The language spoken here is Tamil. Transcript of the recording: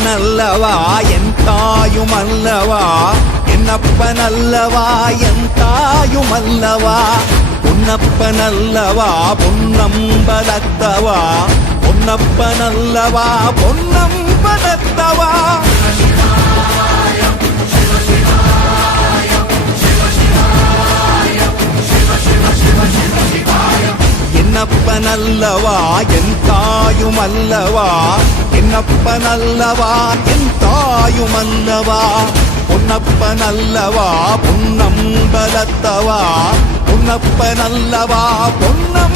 பொன்னப்பனல்லவா என் தாயுமல்லவா என்னப்பனல்லவா என் தாயுமல்லவா பொன்னப்பனல்லவா பொன்னம்பலத்தவா பொன்னப்பனல்லவா பொன்னம்பலத்தவா என்னப்பனல்லவா என் தாயுமல்லவா என்னப்பனல்லவா என் தாயுமல்லவா பொன்னப்பனல்லவா பொன்னம்பலத்தவா பொன்னப்பனல்லவா பொன்னம்